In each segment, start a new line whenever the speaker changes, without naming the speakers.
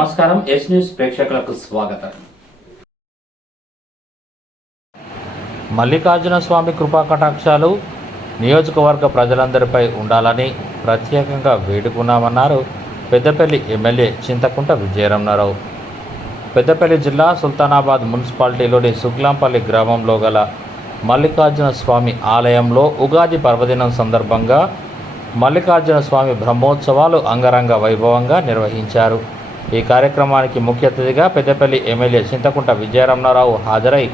నమస్కారం yes news ప్రేక్షకులకు స్వాగతం. మల్లికార్జున స్వామి కృపా కటాక్షాలు నియోజకవర్గ ప్రజలందరిపై ఉండాలని ప్రత్యేకంగా వేడుకున్నామన్నారు పెద్దపల్లి ఎమ్మెల్యే చింతకుంట విజయరమణారావు. పెద్దపల్లి జిల్లా సుల్తానాబాద్ మున్సిపాలిటీలోని సుగ్లాంపల్లి గ్రామంలో గల మల్లికార్జున స్వామి ఆలయంలో ఉగాది పర్వదినం సందర్భంగా మల్లికార్జున స్వామి బ్రహ్మోత్సవాలు అంగరంగ వైభవంగా నిర్వహించారు. ఈ కార్యక్రమానికి ముఖ్య అతిథిగా పెద్దపల్లి ఎమ్మెల్యే చింతకుంట విజయరమణారావు హాజరై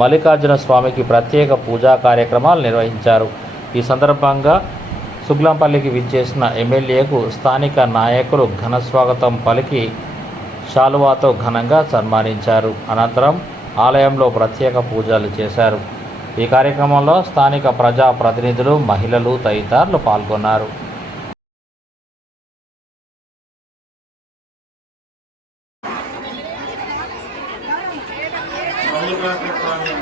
మల్లికార్జున స్వామికి ప్రత్యేక పూజా కార్యక్రమాలు నిర్వహించారు. ఈ సందర్భంగా సుగ్లంపల్లికి విచ్చేసిన ఎమ్మెల్యేకు స్థానిక నాయకులు ఘన స్వాగతం పలికి శాలువాతో ఘనంగా సన్మానించారు. అనంతరం ఆలయంలో ప్రత్యేక పూజలు చేశారు. ఈ కార్యక్రమంలో స్థానిక ప్రజా ప్రతినిధులు మహిళలు తదితరులు పాల్గొన్నారు.
మల్లికార్జున స్వామి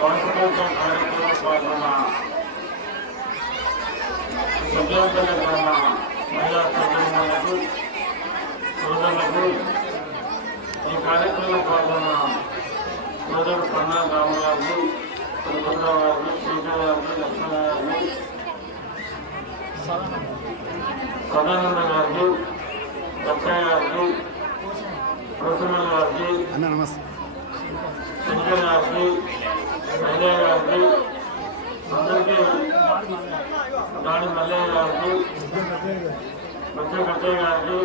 వార్షికోత్సవ కార్యక్రమంలో పాల్గొన్న సుబ్రహ్మణ్య గ్రామ మహిళా సోదరులకు సోదరులకు ఈ కార్యక్రమంలో పాల్గొన్న సోదరుడు కన్నా రామరాజు త్రిపురరావు గారు శ్రీకర్ గారు లక్ష్మణ గారు సదానంద గారికి దత్తయ్య గారికి ప్రసన్న గారికి
అన్న నమస్తే
శంకర్ గారికి అయ్యయ్య గారికి అందరికీ దాని మల్లయ్య గారికి మధ్య కట్టయ్య గారికి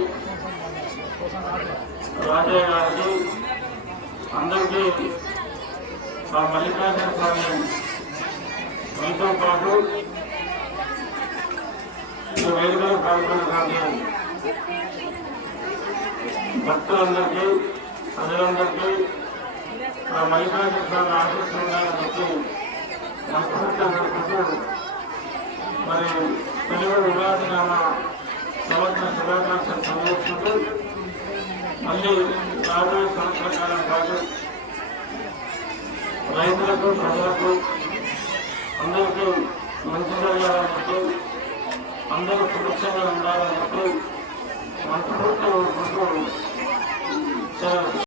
రాజయ్య గారికి అందరికీ ఆ మల్లికార్జున స్వామి మీతో పాటు ఈ వేడుకలో పాల్గొన్నటువంటి భక్తులందరికీ ప్రజలందరికీ ఆ మల్లికార్జున స్వామి ఆశీస్సులు ఉండాలని మనస్ఫూర్తిగా కోరుకుంటూ మరి తెలుగు ఉగాది నామ సంవత్సర శుభాకాంక్షలు సమర్పిస్తూ మళ్ళీ రాబోయే సంవత్సర కాలం పాటు రైతులకు ప్రజలకు అందరికీ మంచి జరగాలని అందరూ సురక్షంగా ఉండాలని మనస్ఫూర్తిగా